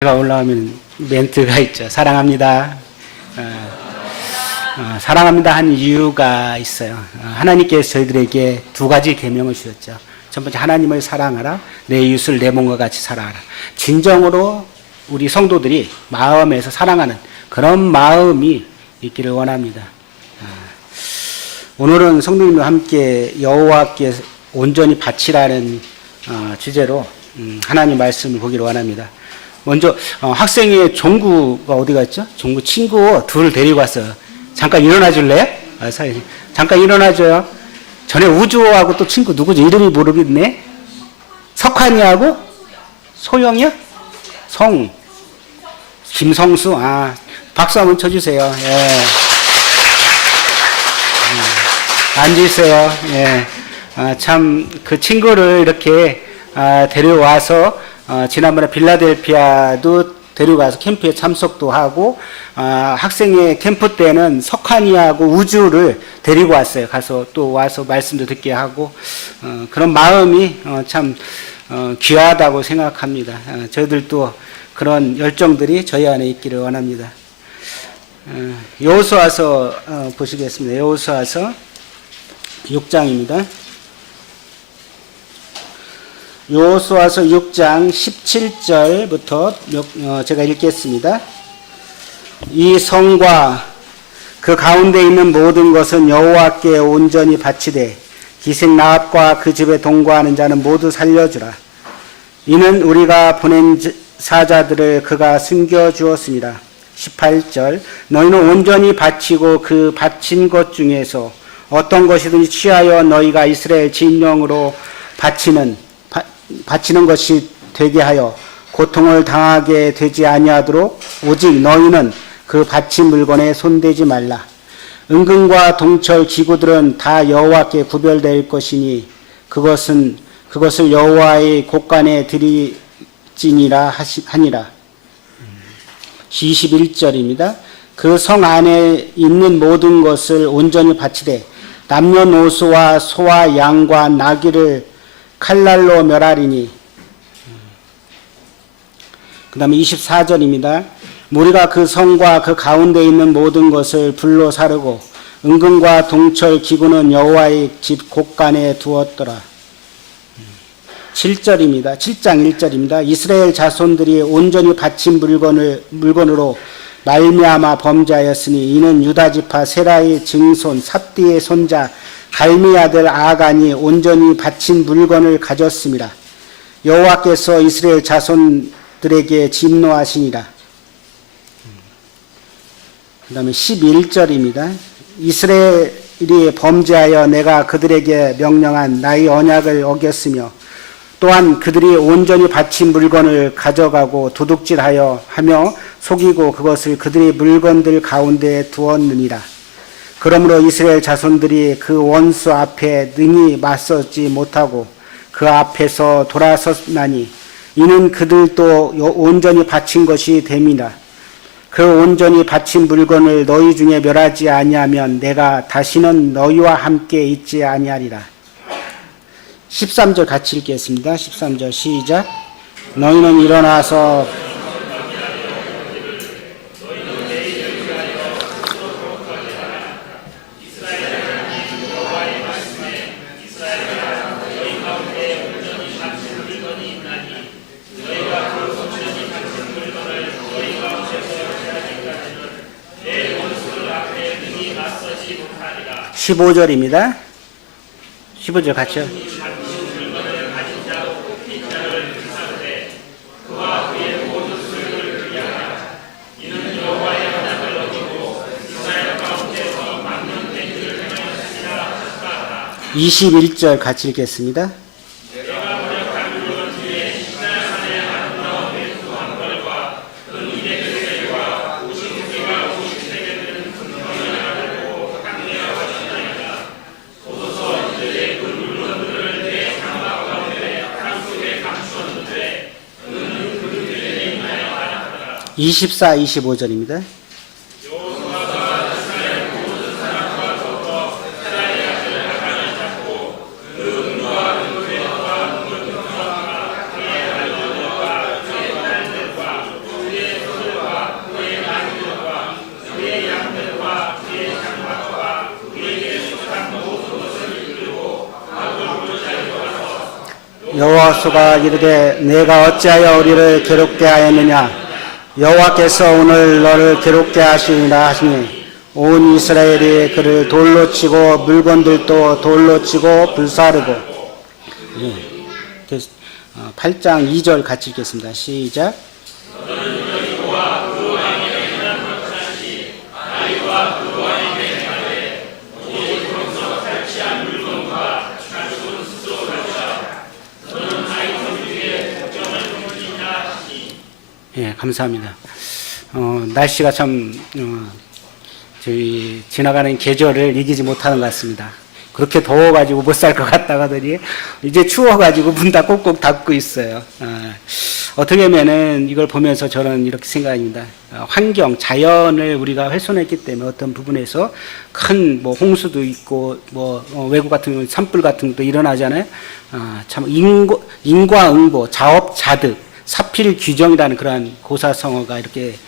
제가 올라오면 멘트가 있죠. 사랑합니다. 사랑합니다 한 이유가 있어요. 하나님께서 저희들에게 두 가지 계명을 주셨죠. 첫 번째, 하나님을 사랑하라. 내 이웃을 내 몸과 같이 사랑하라. 진정으로 우리 성도들이 마음에서 사랑하는 그런 마음이 있기를 원합니다. 오늘은 성도님과 함께 여호와께 온전히 바치라는 주제로 하나님 말씀을 보기를 원합니다. 먼저 학생의 종구가 어디 갔죠? 종구 친구 둘 데리고 왔어요. 잠깐 일어나 줄래요? 잠깐 일어나 줘요. 전에 우주하고 또 친구 누구지? 이름이 모르겠네. 석환이하고 소영이요? 김성수. 박수 한번 쳐주세요. 예. 앉으세요. 예. 참 그 친구를 이렇게 데려와서 지난번에 빌라델피아도 데려가서 캠프에 참석도 하고 학생의 캠프 때는 석환이하고 우주를 데리고 왔어요. 가서 또 와서 말씀도 듣게 하고 그런 마음이 참 귀하다고 생각합니다. 저희들도 그런 열정들이 저희 안에 있기를 원합니다. 여호수아서 보시겠습니다. 여호수아서 6장입니다. 여호수아서 6장 17절부터 제가 읽겠습니다. 이 성과 그 가운데 있는 모든 것은 여호와께 온전히 바치되 기생 라합과 그 집에 동거하는 자는 모두 살려주라. 이는 우리가 보낸 사자들을 그가 숨겨주었습니다. 18절 너희는 온전히 바치고 그 바친 것 중에서 어떤 것이든지 취하여 너희가 이스라엘 진영으로 바치는 것이 되게 하여 고통을 당하게 되지 아니하도록 오직 너희는 그 바친 물건에 손대지 말라. 은금과 동철 기구들은 다 여호와께 구별될 것이니 그것을 여호와의 곳간에 드리지니라 하니라. 21절입니다. 그 성 안에 있는 모든 것을 온전히 바치되 남녀노소와 소와 양과 나귀를 칼날로 멸하리니. 그 다음에 24절입니다. 무리가 그 성과 그 가운데 있는 모든 것을 불로 사르고 은금과 동철 기구는 여호와의 집 곳간에 두었더라. 7절입니다. 7장 1절입니다. 이스라엘 자손들이 온전히 바친 물건으로 말미암아 범죄하였으니 이는 유다지파 세라의 증손 삽디의 손자 갈미 아들 아간이 온전히 바친 물건을 가졌습니다. 여호와께서 이스라엘 자손들에게 진노하시니라. 그 다음에 11절입니다. 이스라엘이 범죄하여 내가 그들에게 명령한 나의 언약을 어겼으며 또한 그들이 온전히 바친 물건을 가져가고 도둑질하여 하며 속이고 그것을 그들의 물건들 가운데 두었느니라. 그러므로 이스라엘 자손들이 그 원수 앞에 능히 맞서지 못하고 그 앞에서 돌아섰나니 이는 그들도 온전히 바친 것이 됨이라. 그 온전히 바친 물건을 너희 중에 멸하지 아니하면 내가 다시는 너희와 함께 있지 아니하리라. 13절 같이 읽겠습니다. 13절 시작. 너희는 일어나서 15절입니다. 15절 같이요. (21절) 같이 읽겠습니다. (24, 25절입니다) 여호와수가 이르되 내가 어찌하여 우리를 괴롭게 하였느냐 여호와께서 오늘 너를 괴롭게 하시리라 하시니 온 이스라엘이 그를 돌로 치고 물건들도 돌로 치고 불사르고. 8장 2절 같이 읽겠습니다. 시작. 예, 감사합니다. 날씨가 참 저희 지나가는 계절을 이기지 못하는 것 같습니다. 그렇게 더워가지고 못 살 것 같다가 하더니 이제 추워가지고 문 다 꼭꼭 닫고 있어요. 어떻게 보면은 이걸 보면서 저는 이렇게 생각합니다. 환경, 자연을 우리가 훼손했기 때문에 어떤 부분에서 큰 뭐 홍수도 있고 뭐 외국 같은 경우는 산불 같은 것도 일어나잖아요. 참 인과응보, 자업자득, 사필 규정이라는 그러한 고사성어가 이렇게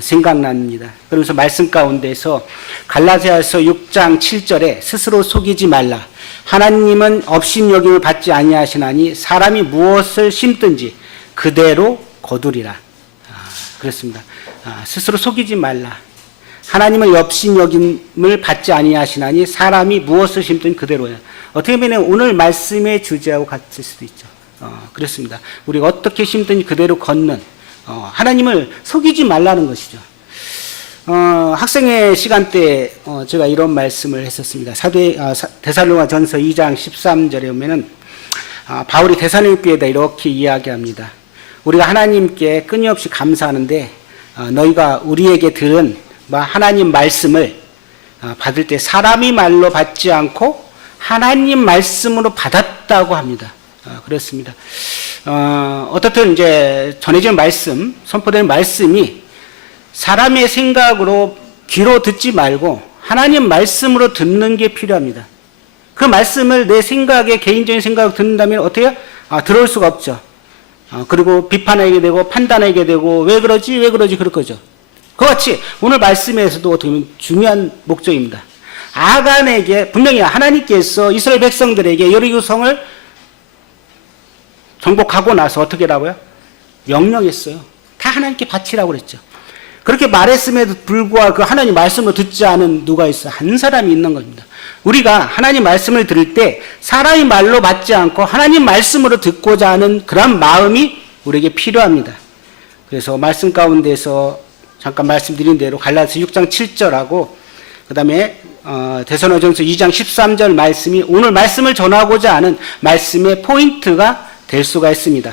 생각납니다. 그러면서 말씀 가운데서 갈라디아서 6장 7절에 스스로 속이지 말라. 하나님은 업신여김을 받지 아니하시나니 사람이 무엇을 심든지 그대로 거두리라. 그렇습니다. 스스로 속이지 말라. 하나님은 업신여김을 받지 아니하시나니 사람이 무엇을 심든 그대로야. 어떻게 보면 오늘 말씀의 주제하고 같을 수도 있죠. 그렇습니다. 우리가 어떻게 심든지 그대로 걷는 하나님을 속이지 말라는 것이죠. 학생의 시간 때 제가 이런 말씀을 했었습니다. 데살로니가전서 2장 13절에 보면은 바울이 데살로니가교회에다 이렇게 이야기합니다. 우리가 하나님께 끊임없이 감사하는데 너희가 우리에게 들은 하나님 말씀을 받을 때 사람이 말로 받지 않고 하나님 말씀으로 받았다고 합니다. 그렇습니다. 어떻든 이제 전해진 말씀, 선포되는 말씀이 사람의 생각으로 귀로 듣지 말고 하나님 말씀으로 듣는 게 필요합니다. 그 말씀을 내 생각에 개인적인 생각으로 듣는다면 어떻게 해요? 들어올 수가 없죠. 그리고 비판하게 되고 판단하게 되고 왜 그러지 그럴 거죠. 그같이 오늘 말씀에서도 어떻게 보면 중요한 목적입니다. 아간에게 분명히 하나님께서 이스라엘 백성들에게 여리고성을 정복하고 나서 어떻게 라고요? 명령했어요. 다 하나님께 바치라고 그랬죠. 그렇게 말했음에도 불구하고 그 하나님 말씀을 듣지 않은 누가 있어요? 한 사람이 있는 겁니다. 우리가 하나님 말씀을 들을 때 사람의 말로 받지 않고 하나님 말씀으로 듣고자 하는 그런 마음이 우리에게 필요합니다. 그래서 말씀 가운데서 잠깐 말씀드린 대로 갈라디아서 6장 7절하고 그 다음에 데살로니가전서 2장 13절 말씀이 오늘 말씀을 전하고자 하는 말씀의 포인트가 될 수가 있습니다.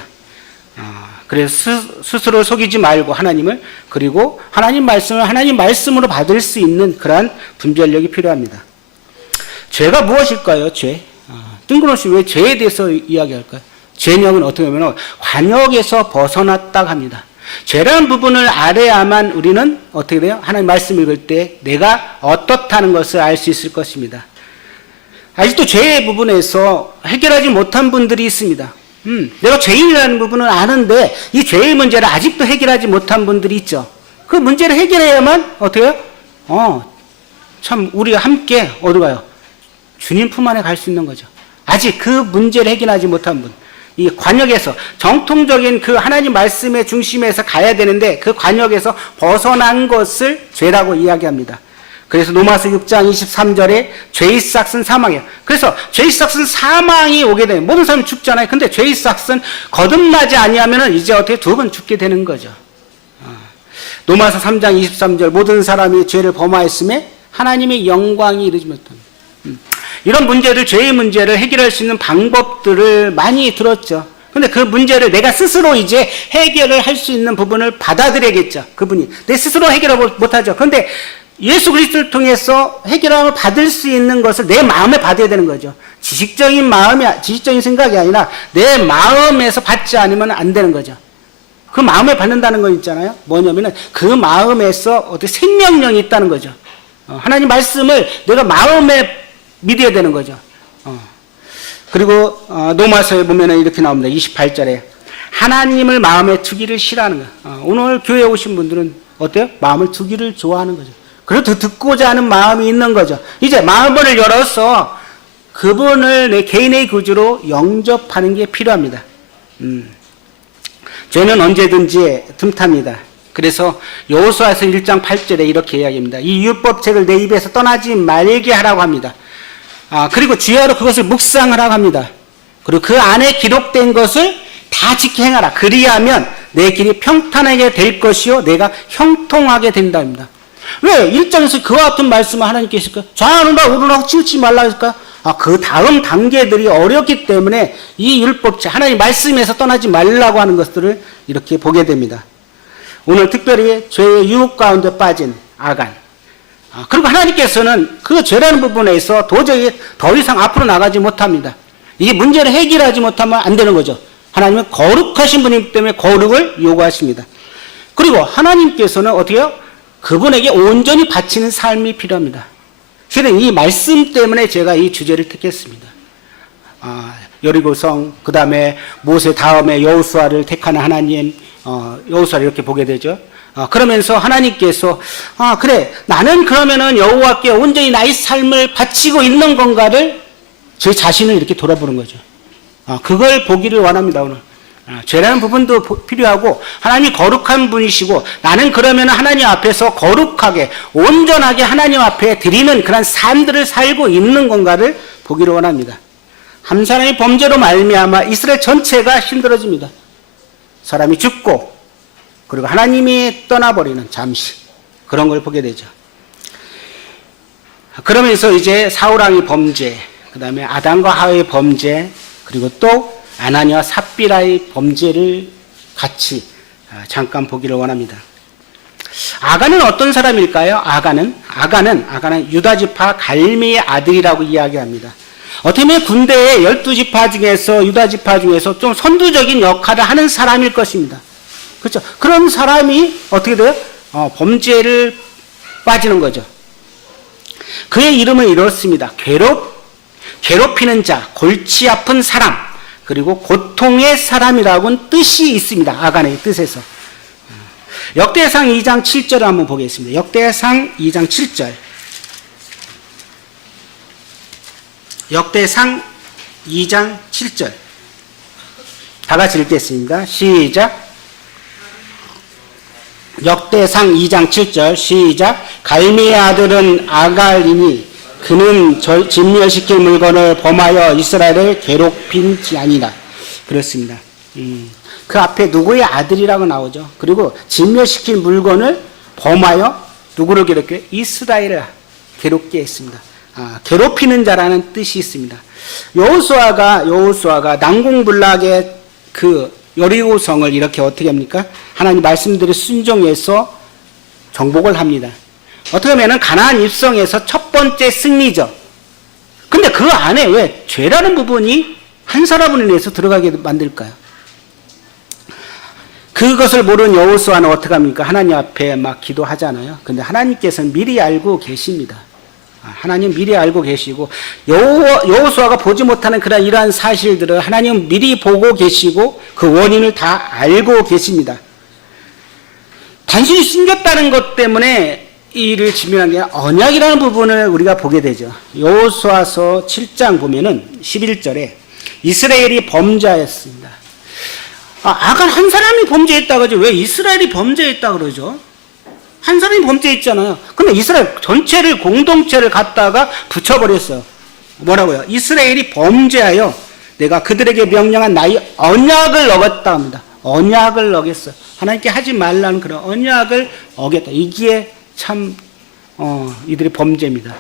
그래서 스스로 속이지 말고 하나님을, 그리고 하나님 말씀을 하나님 말씀으로 받을 수 있는 그러한 분별력이 필요합니다. 죄가 무엇일까요? 죄. 뜬금없이 왜 죄에 대해서 이야기할까요? 죄명은 어떻게 보면 관역에서 벗어났다고 합니다. 죄라는 부분을 알아야만 우리는 어떻게 돼요? 하나님 말씀 읽을 때 내가 어떻다는 것을 알 수 있을 것입니다. 아직도 죄의 부분에서 해결하지 못한 분들이 있습니다. 내가 죄인이라는 부분은 아는데 이 죄의 문제를 아직도 해결하지 못한 분들이 있죠. 그 문제를 해결해야만 어떻게 해요? 참 우리가 함께 어디 가요? 주님 품 안에 갈 수 있는 거죠. 아직 그 문제를 해결하지 못한 분, 이 관역에서 정통적인 그 하나님 말씀의 중심에서 가야 되는데 그 관역에서 벗어난 것을 죄라고 이야기합니다. 그래서 로마서 6장 23절에 죄의 삭은 사망이에요. 그래서 죄의 삭은 사망이 오게 되면 모든 사람이 죽잖아요. 근데 죄의 삭은 거듭나지 아니하면 이제 어떻게 두 번 죽게 되는 거죠. 로마서 3장 23절 모든 사람이 죄를 범하였음에 하나님의 영광이 이르지 못합니다. 이런 문제를, 죄의 문제를 해결할 수 있는 방법들을 많이 들었죠. 근데 그 문제를 내가 스스로 이제 해결을 할 수 있는 부분을 받아들여야겠죠. 그분이 내 스스로 해결을 못하죠. 그런데 예수 그리스도를 통해서 해결함을 받을 수 있는 것을 내 마음에 받아야 되는 거죠. 지식적인 생각이 아니라 내 마음에서 받지 않으면 안 되는 거죠. 그 마음에 받는다는 거 있잖아요. 뭐냐면은 그 마음에서 어떻게 생명력이 있다는 거죠. 하나님 말씀을 내가 마음에 믿어야 되는 거죠. 그리고 로마서에 보면은 이렇게 나옵니다. 28절에 하나님을 마음에 두기를 싫어하는 거예요. 오늘 교회에 오신 분들은 어때요? 마음을 두기를 좋아하는 거죠. 그래도 듣고자 하는 마음이 있는 거죠. 이제 마음을 열어서 그분을 내 개인의 구주로 영접하는 게 필요합니다. 죄는 언제든지 틈탑니다. 그래서 여호수아서 1장 8절에 이렇게 이야기합니다. 이 율법책을 내 입에서 떠나지 말게 하라고 합니다. 그리고 주야로 그것을 묵상하라고 합니다. 그리고 그 안에 기록된 것을 다 지켜 행하라. 그리하면 내 길이 평탄하게 될 것이요 내가 형통하게 된답니다. 왜 1장에서 그와 같은 말씀을 하나님께 했을까요? 좌우나 우르나 치우치 말라 했을까요? 그 다음 단계들이 어렵기 때문에 이 율법책 하나님 말씀에서 떠나지 말라고 하는 것들을 이렇게 보게 됩니다. 오늘 특별히 죄의 유혹 가운데 빠진 아간, 그리고 하나님께서는 그 죄라는 부분에서 도저히 더 이상 앞으로 나가지 못합니다. 이게 문제를 해결하지 못하면 안 되는 거죠. 하나님은 거룩하신 분이기 때문에 거룩을 요구하십니다. 그리고 하나님께서는 어떻게 해요? 그분에게 온전히 바치는 삶이 필요합니다. 실은 이 말씀 때문에 제가 이 주제를 택했습니다. 여리고성, 그 다음에 모세 다음에 여호수아를 택하는 하나님, 여호수아를 이렇게 보게 되죠. 그러면서 하나님께서 그래 나는 그러면은 여호와께 온전히 나의 삶을 바치고 있는 건가를 제 자신을 이렇게 돌아보는 거죠. 그걸 보기를 원합니다. 오늘 죄라는 부분도 필요하고 하나님이 거룩한 분이시고 나는 그러면 하나님 앞에서 거룩하게 온전하게 하나님 앞에 드리는 그런 삶들을 살고 있는 건가를 보기를 원합니다. 한 사람의 범죄로 말미암아 이스라엘 전체가 힘들어집니다. 사람이 죽고 그리고 하나님이 떠나버리는 잠시 그런 걸 보게 되죠. 그러면서 이제 사울왕의 범죄, 그 다음에 아담과 하와의 범죄, 그리고 또 아나니와 삽비라의 범죄를 같이 잠깐 보기를 원합니다. 아간은 어떤 사람일까요? 아간은 유다지파 갈미의 아들이라고 이야기합니다. 어떻게 보면 군대의 12지파 중에서 유다지파 중에서 좀 선두적인 역할을 하는 사람일 것입니다. 그렇죠? 그런 사람이 어떻게 돼요? 범죄를 빠지는 거죠. 그의 이름은 이렇습니다. 괴롭히는 자, 골치 아픈 사람, 그리고 고통의 사람이라고는 뜻이 있습니다. 아간의 뜻에서. 역대상 2장 7절을 한번 보겠습니다. 역대상 2장 7절. 역대상 2장 7절. 다 같이 읽겠습니다. 시작. 역대상 2장 7절 시작. 갈미의 아들은 아갈이니 그는 진멸시킬 물건을 범하여 이스라엘을 괴롭힌 지 아니라. 그렇습니다. 그 앞에 누구의 아들이라고 나오죠. 그리고 진멸시킬 물건을 범하여 누구를 괴롭게? 이스라엘을 괴롭게 했습니다. 괴롭히는 자라는 뜻이 있습니다. 여호수아가 난공불락의 그 여리고성을 이렇게 어떻게 합니까? 하나님 말씀대로 순종해서 정복을 합니다. 어떻게 보면 가나안 입성에서 첫 번째 승리죠. 근데 그 안에 왜 죄라는 부분이 한 사람을 인해서 들어가게 만들까요? 그것을 모르는 여호수아는 어떻게 합니까? 하나님 앞에 막 기도하잖아요. 근데 하나님께서는 미리 알고 계십니다. 하나님 미리 알고 계시고 여호수아가 보지 못하는 그런 이러한 사실들을 하나님 미리 보고 계시고 그 원인을 다 알고 계십니다. 단순히 숨겼다는 것 때문에 이를 지명한 게 언약이라는 부분을 우리가 보게 되죠. 여호수아서 7장 보면은 11절에 이스라엘이 범죄하였습니다. 아간 한 사람이 범죄했다고 하죠. 왜 이스라엘이 범죄했다 그러죠? 한 사람이 범죄했잖아요. 근데 이스라엘 전체를 공동체를 갖다가 붙여버렸어요. 뭐라고요? 이스라엘이 범죄하여 내가 그들에게 명령한 나의 언약을 어겼다 합니다. 언약을 어겼어요. 하나님께 하지 말라는 그런 언약을 어겼다. 이게 참 이들의 범죄입니다.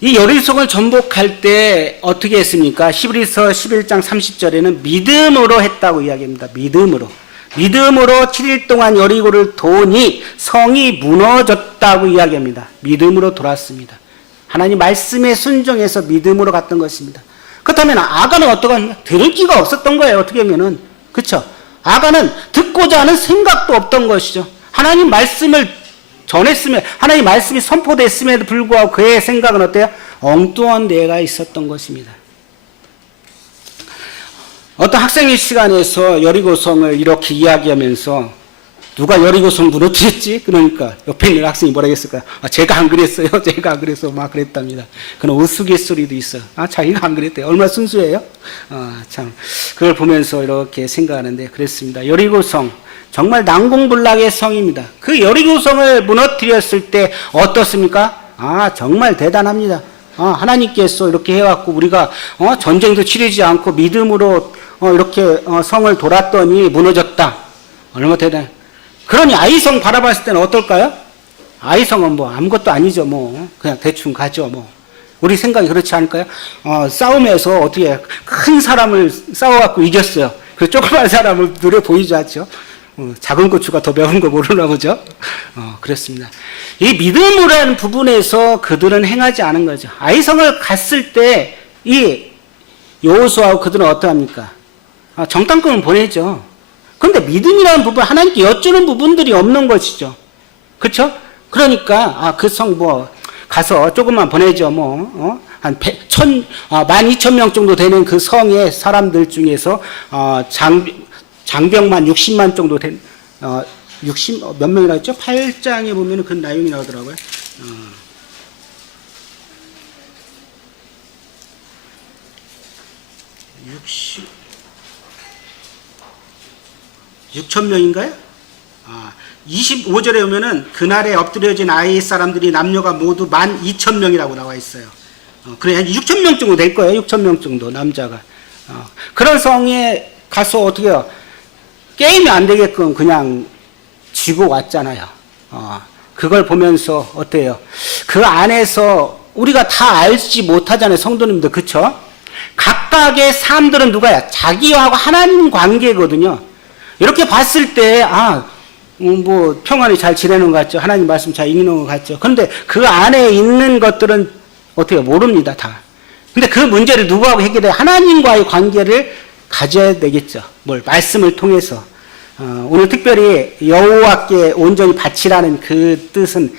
이 여리고성을 전복할 때 어떻게 했습니까? 히브리서 11장 30절에는 믿음으로 했다고 이야기합니다. 믿음으로 7일 동안 여리고를 도니 성이 무너졌다고 이야기합니다. 믿음으로 돌았습니다. 하나님 말씀에 순종해서 믿음으로 갔던 것입니다. 그렇다면 아간은 어떠한 들을 기가 없었던 거예요. 어떻게 하면은 그렇죠? 아간은 듣고자 하는 생각도 없던 것이죠. 하나님 말씀을 전했으면 하나님 말씀이 선포됐음에도 불구하고 그의 생각은 어때요? 엉뚱한 데가 있었던 것입니다. 어떤 학생의 시간에서 여리고성을 이렇게 이야기하면서 누가 여리고성 무너뜨렸지? 그러니까 옆에 있는 학생이 뭐라 했을까요? 제가 안 그랬어요. 제가 안 그래서 막 그랬답니다. 그런 우스갯소리도 있어요. 자기가 안 그랬대요. 얼마나 순수해요? 참. 그걸 보면서 이렇게 생각하는데 그랬습니다. 여리고성. 정말 난공불락의 성입니다. 그 여리고성을 무너뜨렸을 때 어떻습니까? 정말 대단합니다. 하나님께서 이렇게 해왔고 우리가 전쟁도 치르지 않고 믿음으로 이렇게 성을 돌았더니 무너졌다. 얼마나 대단해. 그러니 아이성 바라봤을 때는 어떨까요? 아이성은 뭐 아무것도 아니죠. 뭐 그냥 대충 가죠. 뭐 우리 생각이 그렇지 않을까요? 싸움에서 어떻게 큰 사람을 싸워갖고 이겼어요. 그 조그만 사람을 눈에 보이지 않죠. 작은 고추가 더 매운 거 모르나 보죠. 그렇습니다. 이 믿음이라는 부분에서 그들은 행하지 않은 거죠. 아이성을 갔을 때 이 여호수아하고 그들은 어떠합니까? 정탐꾼을 보내죠. 그런데 믿음이라는 부분, 하나님께 여쭈는 부분들이 없는 것이죠. 그렇죠? 그러니까 그 성 뭐 가서 조금만 보내죠. 한 12,000명 정도 되는 그 성의 사람들 중에서 장병만 60만 정도 된 60 몇 명이라 했죠? 8장에 보면은 그 내용이 나오더라고요. 6,000명인가요? 25절에 보면은 그날에 엎드려진 아이 사람들이 남녀가 모두 12,000명이라고 나와 있어요. 그래 한 6,000명 정도 될 거예요. 6,000명 정도 남자가. 그런 성에 가서 어떻게 해요? 게임이 안 되게끔 그냥 쥐고 왔잖아요. 그걸 보면서 어때요? 그 안에서 우리가 다 알지 못하잖아요. 성도님들. 그쵸? 각각의 삶들은 누가야? 자기하고 하나님 관계거든요. 이렇게 봤을 때 뭐 평안히 잘 지내는 것 같죠. 하나님 말씀 잘 읽는 것 같죠. 그런데 그 안에 있는 것들은 어떻게 모릅니다. 다. 근데 그 문제를 누구하고 해결해야 하나님과의 관계를 가져야 되겠죠. 뭘 말씀을 통해서. 오늘 특별히 여호와께 온전히 바치라는 그 뜻은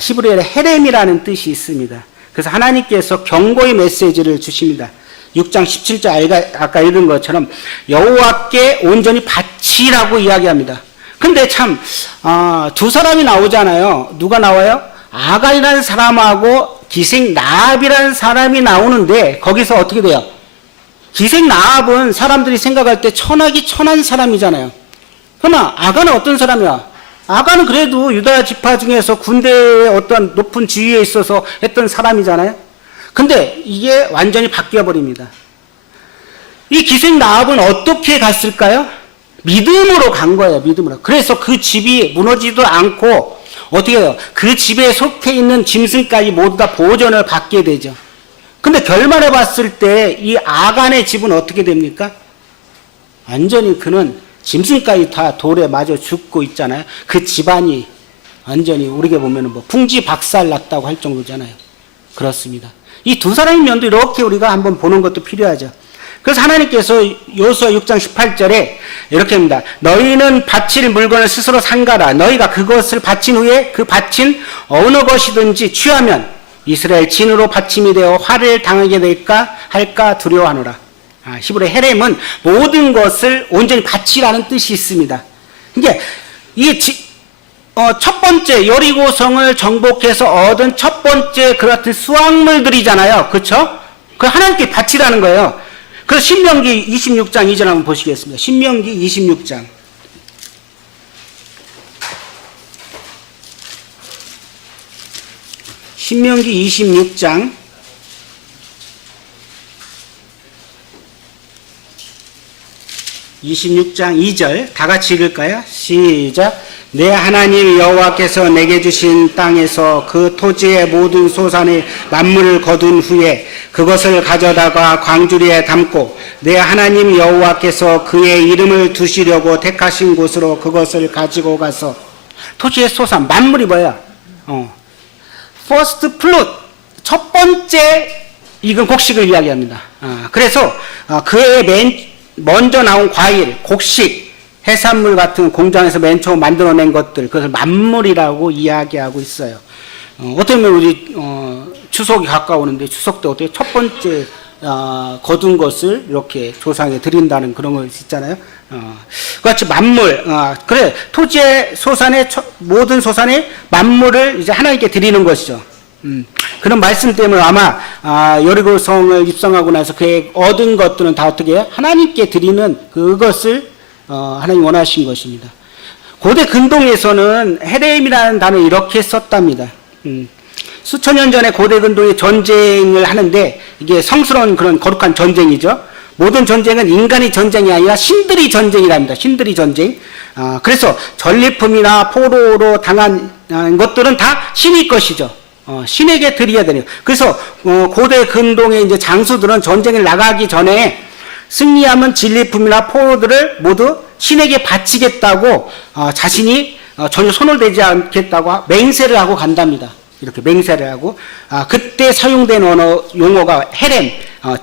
히브리어의 헤렘이라는 뜻이 있습니다. 그래서 하나님께서 경고의 메시지를 주십니다. 6장 17절 아까 읽은 것처럼 여호와께 온전히 바치라고 이야기합니다. 근데 참 두 사람이 나오잖아요. 누가 나와요? 아간이라는 사람하고 기생 나압이라는 사람이 나오는데 거기서 어떻게 돼요? 기생 나압은 사람들이 생각할 때 천하기 천한 사람이잖아요. 그러나 아간은 어떤 사람이야? 아간은 그래도 유다 지파 중에서 군대의 어떤 높은 지위에 있어서 했던 사람이잖아요. 근데 이게 완전히 바뀌어 버립니다. 이 기생 나압은 어떻게 갔을까요? 믿음으로 간 거예요. 믿음으로. 그래서 그 집이 무너지도 않고 어떻게 해요? 그 집에 속해 있는 짐승까지 모두 다 보전을 받게 되죠. 근데 결말에 봤을 때 이 아간의 집은 어떻게 됩니까? 완전히 그는 짐승까지 다 돌에 맞아 죽고 있잖아요. 그 집안이 완전히 우리가 보면은 뭐 풍지박살 났다고 할 정도잖아요. 그렇습니다. 이 두 사람의 면도 이렇게 우리가 한번 보는 것도 필요하죠. 그래서 하나님께서 여호수아 6장 18절에 이렇게 합니다. 너희는 바칠 물건을 스스로 삼가라. 너희가 그것을 바친 후에 그 바친 어느 것이든지 취하면 이스라엘 진으로 바침이 되어 화를 당하게 될까 할까 두려워하노라. 히브리 헤렘은 모든 것을 온전히 바치라는 뜻이 있습니다. 이게 첫 번째 여리고성을 정복해서 얻은 첫 번째 그 같은 수확물들이잖아요. 그렇죠? 그 하나님께 바치라는 거예요. 그래서 신명기 26장 2절 한번 보시겠습니다. 신명기 26장. 신명기 26장 2절 다 같이 읽을까요? 시작. 내 하나님 여호와께서 내게 주신 땅에서 그 토지의 모든 소산의 만물을 거둔 후에 그것을 가져다가 광주리에 담고 내 하나님 여호와께서 그의 이름을 두시려고 택하신 곳으로 그것을 가지고 가서 토지의 소산 만물이 뭐야? first fruit 첫 번째 익은 곡식을 이야기합니다. 그래서 그의 먼저 나온 과일, 곡식, 해산물 같은 공장에서 맨 처음 만들어낸 것들, 그것을 만물이라고 이야기하고 있어요. 어떻게 보면 우리 추석이 가까우는데 추석 때 어떻게 첫 번째 거둔 것을 이렇게 조상에 드린다는 그런 거 있잖아요. 그같이 만물, 그래 토지의 소산의 모든 소산의 만물을 이제 하나님께 드리는 것이죠. 그런 말씀 때문에 아마 여리고성을 입성하고 나서 그의 얻은 것들은 다 어떻게 해요? 하나님께 드리는 그것을 하나님 원하신 것입니다. 고대 근동에서는 헤렘이라는 단어를 이렇게 썼답니다. 수천 년 전에 고대 근동이 전쟁을 하는데 이게 성스러운 그런 거룩한 전쟁이죠. 모든 전쟁은 인간의 전쟁이 아니라 신들의 전쟁이랍니다. 신들의 전쟁. 그래서 전리품이나 포로로 당한 것들은 다 신의 것이죠. 신에게 드려야 되는. 그래서 고대 근동의 이제 장수들은 전쟁을 나가기 전에 승리하면 진리품이나 포로들을 모두 신에게 바치겠다고 자신이 전혀 손을 대지 않겠다고 맹세를 하고 간답니다. 이렇게 맹세를 하고 그때 사용된 용어가 헤렘,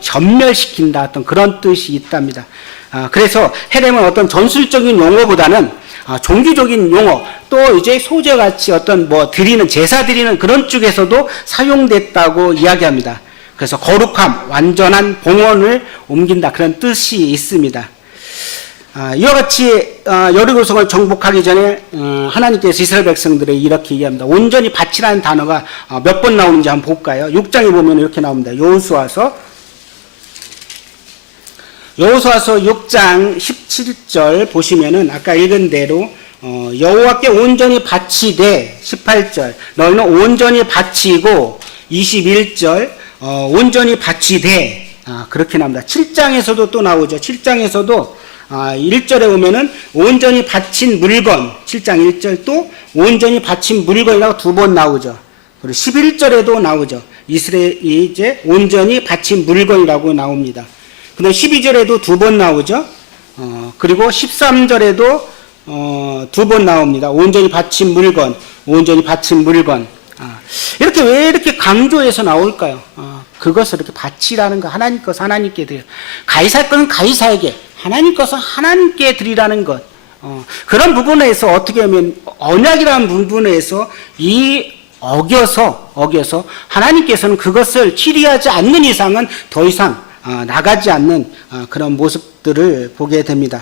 전멸시킨다 어떤 그런 뜻이 있답니다. 그래서 헤렘은 어떤 전술적인 용어보다는 종교적인 용어 또 이제 소재같이 어떤 뭐 드리는 제사 드리는 그런 쪽에서도 사용됐다고 이야기합니다. 그래서 거룩함, 완전한 봉헌을 옮긴다 그런 뜻이 있습니다. 이와 같이 여리고성을 정복하기 전에 하나님께서 이스라엘 백성들에게 이렇게 얘기합니다. 온전히 바치라는 단어가 몇 번 나오는지 한번 볼까요? 6장에 보면 이렇게 나옵니다. 여호수아서 6장 17절 보시면은 아까 읽은 대로 여호와께 온전히 바치되 18절 너희는 온전히 바치고 21절 온전히 바치되 그렇게 나옵니다. 7장에서도 또 나오죠. 7장에서도 1절에 보면은 온전히 바친 물건 7장 1절 또 온전히 바친 물건이라고 두 번 나오죠. 그리고 11절에도 나오죠. 이스라엘이 이제 온전히 바친 물건이라고 나옵니다. 근데 12절에도 두 번 나오죠. 그리고 13절에도 두 번 나옵니다. 온전히 바친 물건, 온전히 바친 물건. 이렇게 왜 이렇게 강조해서 나올까요? 그것을 이렇게 바치라는 거 하나님 것 하나님께 드려. 가이사의 것은 가이사에게, 하나님 것은 하나님께 드리라는 것. 그런 부분에서 어떻게 하면 언약이라는 부분에서 어겨서 하나님께서는 그것을 치리하지 않는 이상은 더 이상 나가지 않는 그런 모습들을 보게 됩니다.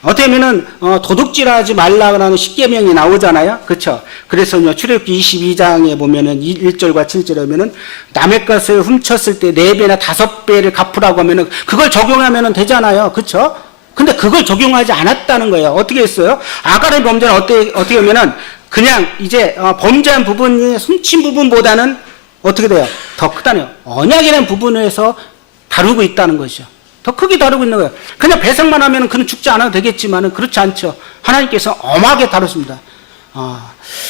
어떻게 보면은 도둑질하지 말라는 십계명이 나오잖아요. 그렇죠? 그래서 출애굽기 22장에 보면은 1절과 7절에 보면은 남의 것을 훔쳤을 때 4배나 5배를 갚으라고 하면은 그걸 적용하면은 되잖아요. 그렇죠? 근데 그걸 적용하지 않았다는 거예요. 어떻게 했어요? 아가의 범죄는 어떻게 보면은 그냥 이제 범죄한 부분이 훔친 부분보다는 어떻게 돼요? 더 크다네요. 언약이라는 부분에서 다루고 있다는 것이죠. 더 크게 다루고 있는 거예요. 그냥 배상만 하면 그는 죽지 않아도 되겠지만은 그렇지 않죠. 하나님께서 엄하게 다루십니다.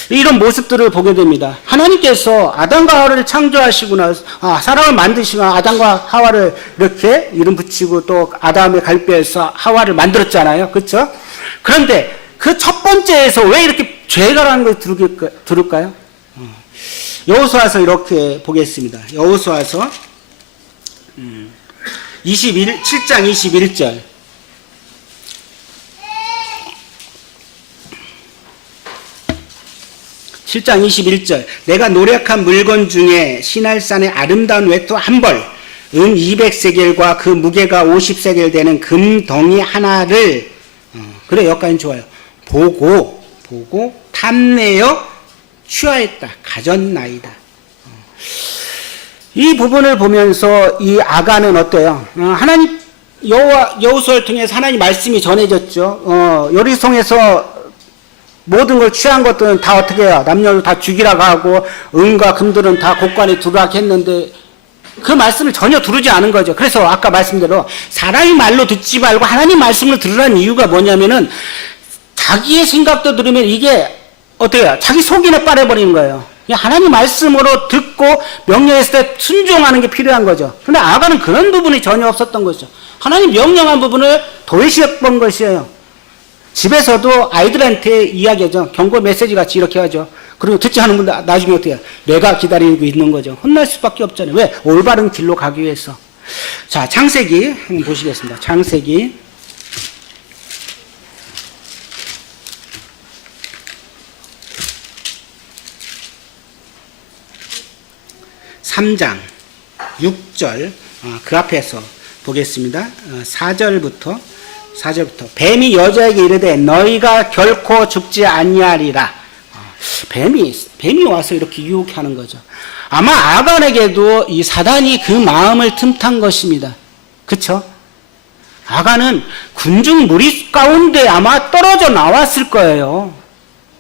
이런 모습들을 보게 됩니다. 하나님께서 아담과 하와를 창조하시고 나서 사람을 만드시고 아담과 하와를 이렇게 이름 붙이고 또 아담의 갈대에서 하와를 만들었잖아요. 그렇죠? 그런데 그 첫 번째에서 왜 이렇게 죄가라는 걸 들을까요? 여호수아서 이렇게 보겠습니다. 여호수아서 7장 21절. 내가 노력한 물건 중에 시날산의 아름다운 외투 한 벌, 은 200세겔과 그 무게가 50세겔 되는 금덩이 하나를, 그래, 여기까지는 좋아요. 보고 탐내어 취하였다. 가졌나이다. 이 부분을 보면서 이 아가는 어때요? 하나님 여호수아를 통해서 하나님 말씀이 전해졌죠. 여리성에서 모든 걸 취한 것들은 다 어떻게 해요? 남녀를 다 죽이라고 하고 은과 금들은 다 곳간에 두라고 했는데 그 말씀을 전혀 두르지 않은 거죠. 그래서 아까 말씀대로 사람의 말로 듣지 말고 하나님 말씀을 들으라는 이유가 뭐냐면은 자기의 생각도 들으면 이게 어떻게 해요? 자기 속이나 빨아버리는 거예요. 하나님 말씀으로 듣고 명령했을 때 순종하는 게 필요한 거죠. 그런데 아가는 그런 부분이 전혀 없었던 거죠. 하나님 명령한 부분을 도외시했던 것이에요. 집에서도 아이들한테 이야기하죠. 경고 메시지 같이 이렇게 하죠. 그리고 듣지 않은 분들 나중에 어떻게 해요? 내가 기다리고 있는 거죠. 혼날 수밖에 없잖아요. 왜? 올바른 길로 가기 위해서. 자, 창세기 한번 보시겠습니다. 창세기 3장 6절 그 앞에서 보겠습니다. 4절부터 뱀이 여자에게 이르되 너희가 결코 죽지 아니하리라. 뱀이 와서 이렇게 유혹하는 거죠. 아마 아간에게도 이 사단이 그 마음을 틈탄 것입니다. 그쵸? 아간은 군중 무리 가운데 아마 떨어져 나왔을 거예요.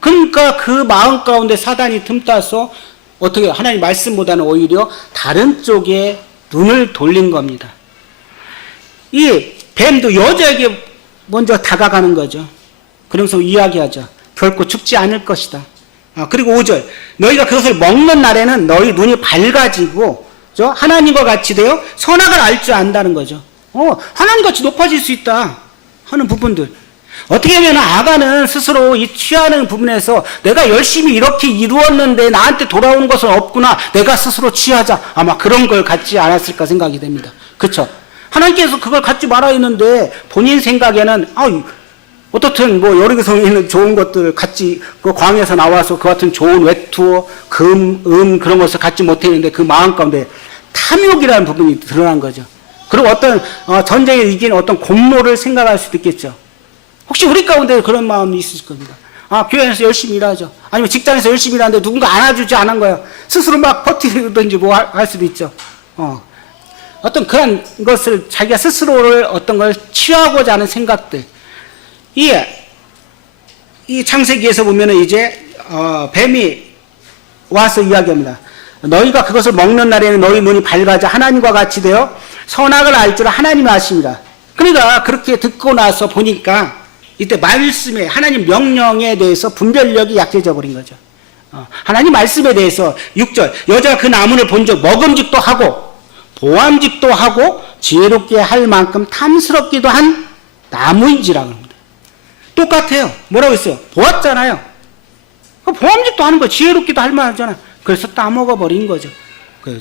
그러니까 그 마음 가운데 사단이 틈타서 어떻게 하나님 말씀보다는 오히려 다른 쪽에 눈을 돌린 겁니다. 이 뱀도 여자에게 먼저 다가가는 거죠. 그러면서 이야기하죠. 결코 죽지 않을 것이다. 그리고 5절 너희가 그것을 먹는 날에는 너희 눈이 밝아지고 하나님과 같이 되어 선악을 알 줄 안다는 거죠. 하나님같이 높아질 수 있다 하는 부분들. 어떻게 하면 아간은 스스로 이 취하는 부분에서 내가 열심히 이렇게 이루었는데 나한테 돌아오는 것은 없구나, 내가 스스로 취하자, 아마 그런 걸 갖지 않았을까 생각이 됩니다. 그렇죠? 하나님께서 그걸 갖지 말아 있는데 본인 생각에는 어떻든 뭐 여러 개성 있는 좋은 것들을 갖지, 그 광에서 나와서 그 같은 좋은 외투, 금, 그런 것을 갖지 못했는데 그 마음 가운데 탐욕이라는 부분이 드러난 거죠. 그리고 어떤 전쟁에 이기는 어떤 공로를 생각할 수도 있겠죠. 혹시 우리 가운데 그런 마음이 있을 겁니다. 교회에서 열심히 일하죠. 아니면 직장에서 열심히 일하는데 누군가 안아주지 않은 거예요. 스스로 막 버티든지 뭐 할 수도 있죠. 어떤 그런 것을 자기가 스스로를 어떤 걸 취하고자 하는 생각들. 이 창세기에서 보면은 이제 뱀이 와서 이야기합니다. 너희가 그것을 먹는 날에는 너희 눈이 밝아져 하나님과 같이 되어 선악을 알 줄 하나님이 아십니다. 그러니까 그렇게 듣고 나서 보니까 이때 말씀에 하나님 명령에 대해서 분별력이 약해져 버린 거죠. 하나님 말씀에 대해서 6절 여자가 그 나무를 본 적 먹음직도 하고 보암직도 하고 지혜롭게 할 만큼 탐스럽기도 한 나무인지라고 합니다. 똑같아요. 뭐라고 했어요? 보았잖아요. 보암직도 하는 거 지혜롭기도 할 만하잖아요. 그래서 따먹어 버린 거죠.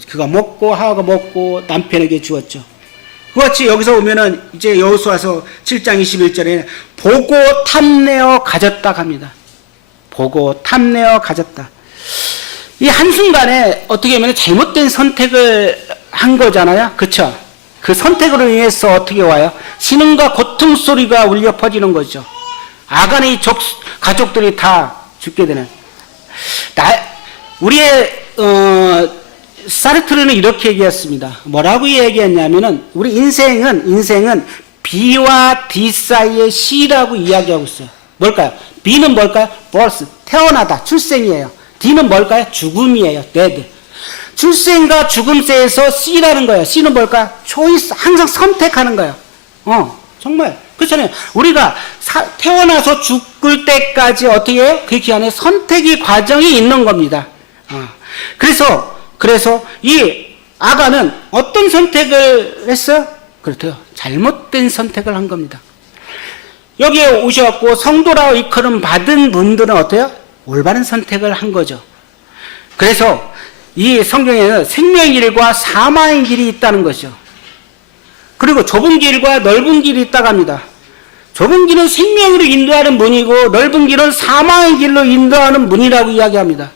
그가 먹고 하와가 먹고 남편에게 주었죠. 그같이 여기서 보면은 이제 여호수아서 7장 21절에 보고 탐내어 가졌다 합니다. 보고 탐내어 가졌다. 이 한순간에 어떻게 보면 잘못된 선택을 한 거잖아요. 그쵸? 그 선택으로 인해서 어떻게 와요? 신음과 고통 소리가 울려 퍼지는 거죠. 아간의 가족들이 다 죽게 되는. 우리의 사르트르는 이렇게 얘기했습니다. 뭐라고 얘기했냐면은 우리 인생은 B와 D 사이의 C라고 이야기하고 있어요. 뭘까요? B는 뭘까요? birth, 태어나다, 출생이에요. D는 뭘까요? 죽음이에요. death. 출생과 죽음 사이에서 C라는 거예요. C는 뭘까요? choice, 항상 선택하는 거예요. 정말 그렇잖아요. 우리가 태어나서 죽을 때까지 어떻게 해요? 그 기간에 선택의 과정이 있는 겁니다. 그래서 이 아간은 어떤 선택을 했어요? 그렇대요. 잘못된 선택을 한 겁니다. 여기에 오셔갖고 성도라고 이끌음 받은 분들은 어때요? 올바른 선택을 한 거죠. 그래서 이 성경에는 생명의 길과 사망의 길이 있다는 것이죠. 그리고 좁은 길과 넓은 길이 있다고 합니다. 좁은 길은 생명으로 인도하는 문이고 넓은 길은 사망의 길로 인도하는 문이라고 이야기합니다.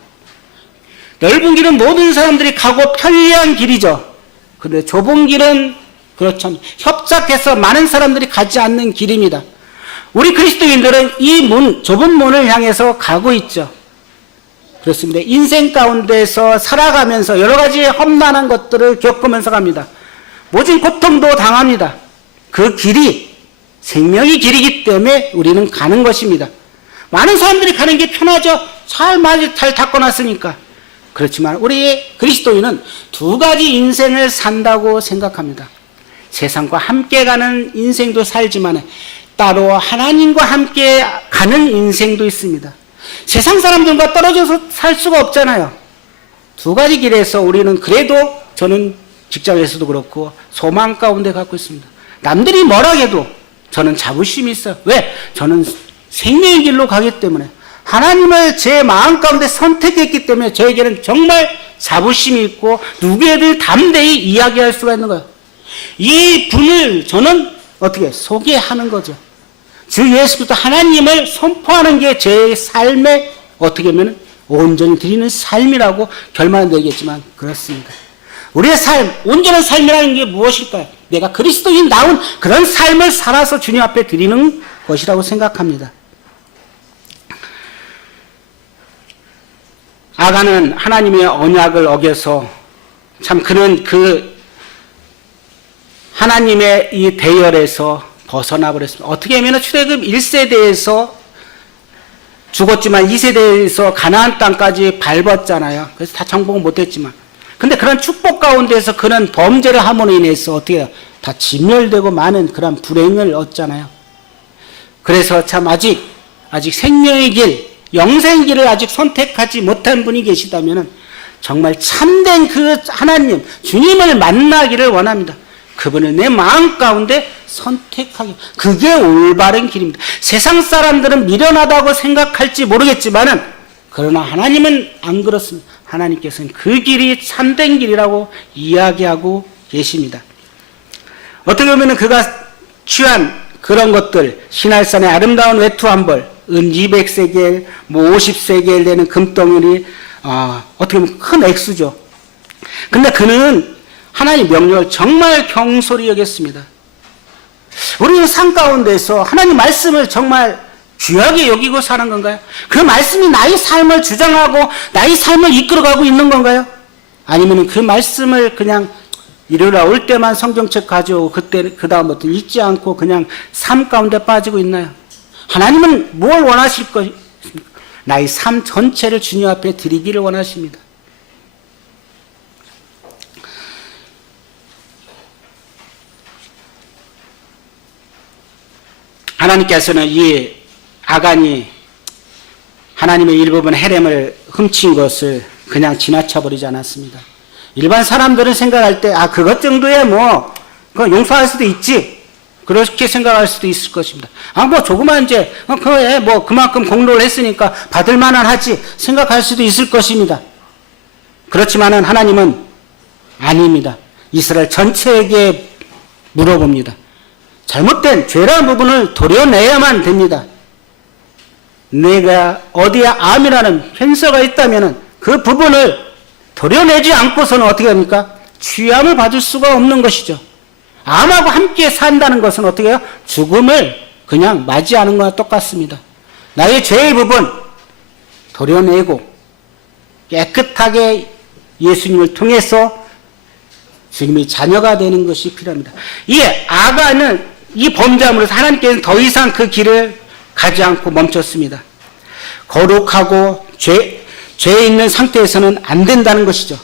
넓은 길은 모든 사람들이 가고 편리한 길이죠. 그런데 좁은 길은 그렇죠. 협착해서 많은 사람들이 가지 않는 길입니다. 우리 그리스도인들은 이 좁은 문을 향해서 가고 있죠. 그렇습니다. 인생 가운데서 살아가면서 여러 가지 험난한 것들을 겪으면서 갑니다. 모진 고통도 당합니다. 그 길이 생명의 길이기 때문에 우리는 가는 것입니다. 많은 사람들이 가는 게 편하죠. 잘 닦아놨으니까. 그렇지만 우리 그리스도인은 두 가지 인생을 산다고 생각합니다. 세상과 함께 가는 인생도 살지만 따로 하나님과 함께 가는 인생도 있습니다. 세상 사람들과 떨어져서 살 수가 없잖아요. 두 가지 길에서 우리는 그래도 저는 직장에서도 그렇고 소망 가운데 갖고 있습니다. 남들이 뭐라 해도 저는 자부심이 있어요. 왜? 저는 생명의 길로 가기 때문에 하나님을 제 마음 가운데 선택했기 때문에 저에게는 정말 자부심이 있고 누구에도 담대히 이야기할 수가 있는 거예요. 이 분을 저는 어떻게 소개하는 거죠. 주 예수부터 하나님을 선포하는 게 제 삶에 어떻게 보면 온전히 드리는 삶이라고 결말은 되겠지만 그렇습니다. 우리의 삶, 온전한 삶이라는 게 무엇일까요? 내가 그리스도인다운 그런 삶을 살아서 주님 앞에 드리는 것이라고 생각합니다. 아간은 하나님의 언약을 어겨서 참 그는 그 하나님의 이 대열에서 벗어나 버렸습니다. 어떻게 하면 출애굽 1세대에서 죽었지만 2세대에서 가나안 땅까지 밟았잖아요. 그래서 다 정복은 못했지만. 근데 그런 축복 가운데서 그는 범죄를 함으로 인해서 어떻게 해요? 다 진멸되고 많은 그런 불행을 얻잖아요. 그래서 참 아직 생명의 길, 영생의 길을 아직 선택하지 못한 분이 계시다면 정말 참된 그 하나님, 주님을 만나기를 원합니다. 그분을 내 마음 가운데 선택하기. 그게 올바른 길입니다. 세상 사람들은 미련하다고 생각할지 모르겠지만은 그러나 하나님은 안 그렇습니다. 하나님께서는 그 길이 참된 길이라고 이야기하고 계십니다. 어떻게 보면 그가 취한 그런 것들, 시날산의 아름다운 외투 한 벌, 은 200세겔, 50세겔 되는 금덩이리, 어떻게 보면 큰 액수죠. 근데 그는 하나님 명령을 정말 경솔히 여겼습니다. 우리는 삶 가운데서 하나님 말씀을 정말 귀하게 여기고 사는 건가요? 그 말씀이 나의 삶을 주장하고 나의 삶을 이끌어가고 있는 건가요? 아니면 그 말씀을 그냥 이르러 올 때만 성경책 가져오고 그때 그 다음부터 읽지 않고 그냥 삶 가운데 빠지고 있나요? 하나님은 뭘 원하실 것입니까? 나의 삶 전체를 주님 앞에 드리기를 원하십니다. 하나님께서는 이 아간이 하나님의 일부분 헤렘을 훔친 것을 그냥 지나쳐버리지 않았습니다. 일반 사람들은 생각할 때 그것 정도야 뭐 그거 용서할 수도 있지, 그렇게 생각할 수도 있을 것입니다. 뭐 조그만 이제 그거에 뭐 그만큼 공로를 했으니까 받을 만한 하지 생각할 수도 있을 것입니다. 그렇지만은 하나님은 아닙니다. 이스라엘 전체에게 물어봅니다. 잘못된 죄라는 부분을 도려내야만 됩니다. 내가 어디에 암이라는 캔서가 있다면 그 부분을 도려내지 않고서는 어떻게 합니까? 취함을 받을 수가 없는 것이죠. 암하고 함께 산다는 것은 어떻게 해요? 죽음을 그냥 맞이하는 것과 똑같습니다. 나의 죄의 부분 도려내고 깨끗하게 예수님을 통해서 주님의 자녀가 되는 것이 필요합니다. 이 아간은 이 범죄함으로써 하나님께서는 더 이상 그 길을 가지 않고 멈췄습니다. 거룩하고 죄에 있는 상태에서는 안 된다는 것이죠.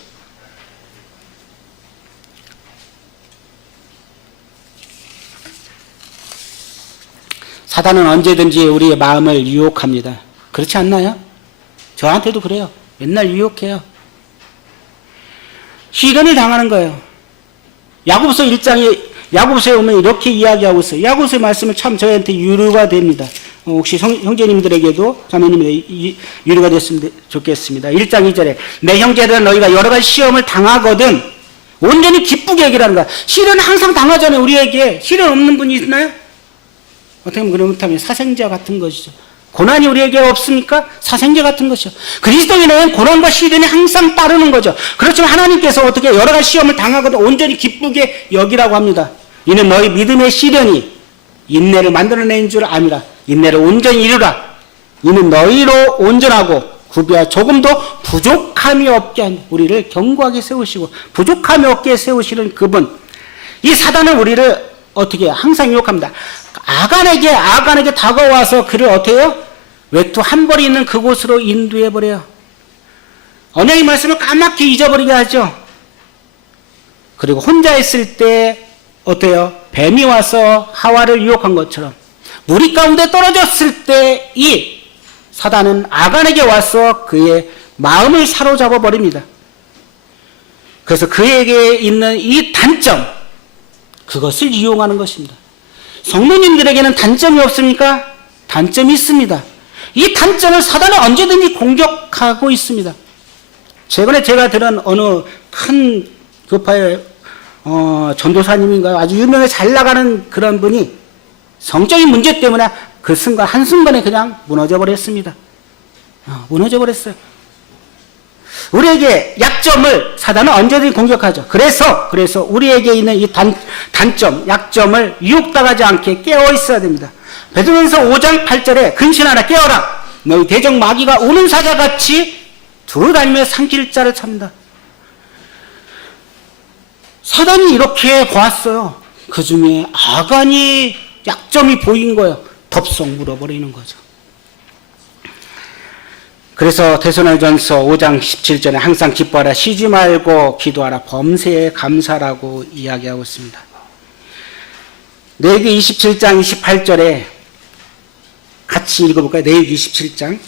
사단은 언제든지 우리의 마음을 유혹합니다. 그렇지 않나요? 저한테도 그래요. 맨날 유혹해요. 시련을 당하는 거예요. 야고보서 1장에 야고보서에 오면 이렇게 이야기하고 있어요. 야고보서의 말씀은 참 저희한테 유료가 됩니다. 혹시 형제님들에게도 자매님들에게 유료가 됐으면 좋겠습니다. 1장 2절에 내 형제들은 너희가 여러 가지 시험을 당하거든 온전히 기쁘게 여기라는 거야. 시련은 항상 당하잖아요. 우리에게 시련 없는 분이 있나요? 어떻게 보면 그렇다면 사생자 같은 것이죠. 고난이 우리에게 없습니까? 사생자 같은 것이죠. 그리스도인은 고난과 시련이 항상 따르는 거죠. 그렇지만 하나님께서 어떻게 여러 가지 시험을 당하거든 온전히 기쁘게 여기라고 합니다. 이는 너희 믿음의 시련이 인내를 만들어낸 줄 아미라. 인내를 온전히 이루라. 이는 너희로 온전하고 구비하 조금도 부족함이 없게 한 우리를 견고하게 세우시고 부족함이 없게 세우시는 그분. 이 사단은 우리를 어떻게 항상 유혹합니다. 아간에게 다가와서 그를 어떻게 해요? 외투 한 벌이 있는 그곳으로 인도해버려요. 언약의 말씀을 까맣게 잊어버리게 하죠. 그리고 혼자 있을 때 어때요? 뱀이 와서 하와를 유혹한 것처럼 무리 가운데 떨어졌을 때 이 사단은 아간에게 와서 그의 마음을 사로잡아 버립니다. 그래서 그에게 있는 이 단점, 그것을 이용하는 것입니다. 성도님들에게는 단점이 없습니까? 단점이 있습니다. 이 단점을 사단은 언제든지 공격하고 있습니다. 최근에 제가 들은 어느 큰 교파의 전도사님인가요? 아주 유명해 잘 나가는 그런 분이 성적인 문제 때문에 그 한순간에 그냥 무너져 버렸습니다. 무너져 버렸어요. 우리에게 약점을 사단은 언제든지 공격하죠. 그래서 우리에게 있는 이 단점, 약점을 유혹당하지 않게 깨어 있어야 됩니다. 베드로전서 5장 8절에 근신하라 깨어라. 너희 대적 마귀가 우는 사자같이 두루다니며 삼킬 자를 찾는다. 사단이 이렇게 보았어요. 그 중에 아간이 약점이 보인 거예요. 덥석 물어버리는 거죠. 그래서 데살로니가전서 5장 17절에 항상 기뻐하라, 쉬지 말고 기도하라, 범세에 감사라고 이야기하고 있습니다. 레위기 27장 28절에 같이 읽어볼까요? 레위기 27장.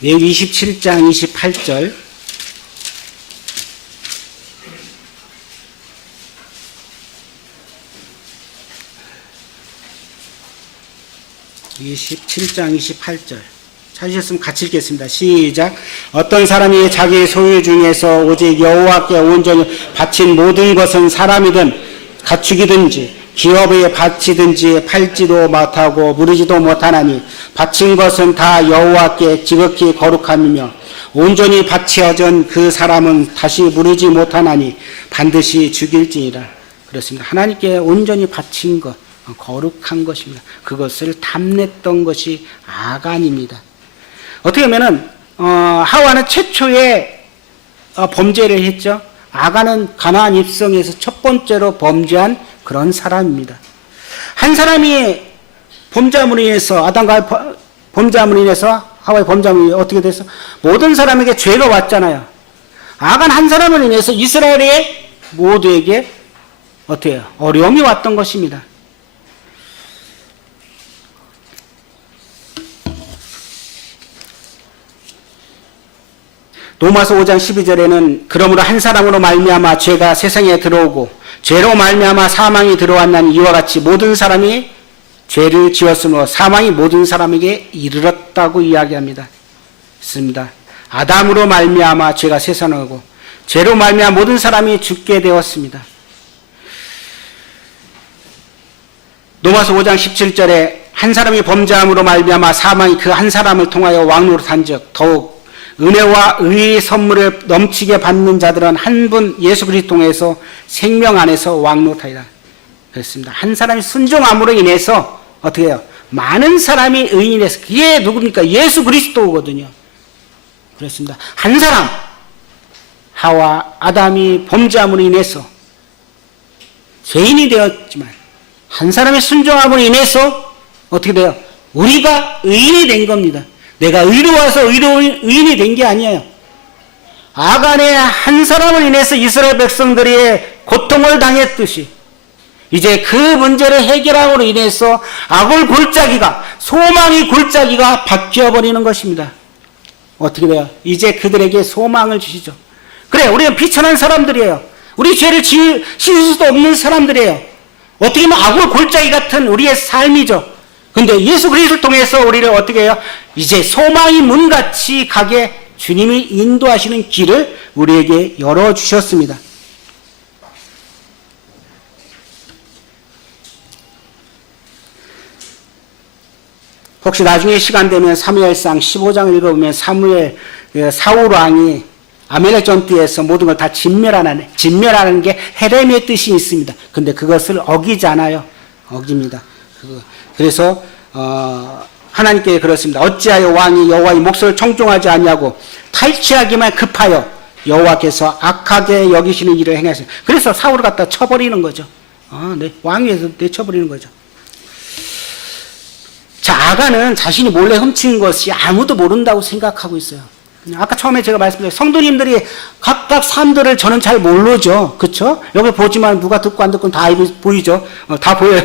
레위기 27장 28절. (27장 28절) 찾으셨으면 같이 읽겠습니다. 시작. 어떤 사람이 자기 소유 중에서 오직 여호와께 온전히 바친 모든 것은 사람이든 가축이든지 기업에 바치든지 팔지도 못하고 무르지도 못하나니 바친 것은 다 여호와께 지극히 거룩함이며 온전히 바치어진 그 사람은 다시 무르지 못하나니 반드시 죽일지니라. 그렇습니다. 하나님께 온전히 바친 것, 거룩한 것입니다. 그것을 탐냈던 것이 아간입니다. 어떻게 보면은 하와는 최초의 범죄를 했죠. 아간은 가나안 입성에서 첫 번째로 범죄한 그런 사람입니다. 한 사람이 범죄함으로 인해서 아담과 범죄함으로 인해서 하와의 범죄함으로 인해서 어떻게 됐어? 모든 사람에게 죄가 왔잖아요. 아간 한 사람으로 인해서 이스라엘의 모두에게 어떻게 해요? 어려움이 왔던 것입니다. 로마서 5장 12절에는 그러므로 한 사람으로 말미암아 죄가 세상에 들어오고 죄로 말미암아 사망이 들어왔나니 이와 같이 모든 사람이 죄를 지었으므로 사망이 모든 사람에게 이르렀다고 이야기합니다. 있습니다. 아담으로 말미암아 죄가 세상에 오고 죄로 말미암아 모든 사람이 죽게 되었습니다. 로마서 5장 17절에 한 사람이 범죄함으로 말미암아 사망이 그 한 사람을 통하여 왕노로 탄즉 더욱 은혜와 의의 선물을 넘치게 받는 자들은 한 분 예수 그리스도 통해서 생명 안에서 왕노타이다. 그렇습니다. 한 사람이 순종함으로 인해서 어떻게 해요? 많은 사람이 의인이 돼서 그게 누굽니까? 예수 그리스도거든요. 그렇습니다. 한 사람 하와 아담이 범죄함으로 인해서 죄인이 되었지만 한 사람의 순종함으로 인해서 어떻게 돼요? 우리가 의인이 된 겁니다. 내가 의로워서 의인이 된 게 아니에요. 아간의 한 사람을 인해서 이스라엘 백성들이 고통을 당했듯이 이제 그 문제를 해결함으로 인해서 악을 골짜기가 소망의 골짜기가 바뀌어버리는 것입니다. 어떻게 돼요? 이제 그들에게 소망을 주시죠. 그래, 우리는 비천한 사람들이에요. 우리 죄를 씻을 수도 없는 사람들이에요. 어떻게 보면 악을 골짜기 같은 우리의 삶이죠. 근데 예수 그리스도를 통해서 우리를 어떻게 해요? 이제 소망의 문같이 가게 주님이 인도하시는 길을 우리에게 열어주셨습니다. 혹시 나중에 시간 되면 사무엘상 15장을 읽어보면 사울 왕이 아멜렉 전투에서 모든 걸 다 진멸하는 게 헤렘의 뜻이 있습니다. 근데 그것을 어기잖아요. 어깁니다. 그래서 하나님께 그렇습니다. 어찌하여 왕이 여호와의 목소리를 청종하지 아니하고 탈취하기만 급하여 여호와께서 악하게 여기시는 일을 행하시니. 그래서 사울을 갖다 쳐버리는 거죠. 왕위에서 내쳐버리는 거죠. 자, 아간은 자신이 몰래 훔친 것이 아무도 모른다고 생각하고 있어요. 아까 처음에 제가 말씀드린 성도님들이 각각 삶들을 저는 잘 모르죠. 그렇죠? 여기 보지만 누가 듣고 안 듣고 다 보이죠. 다 보여요.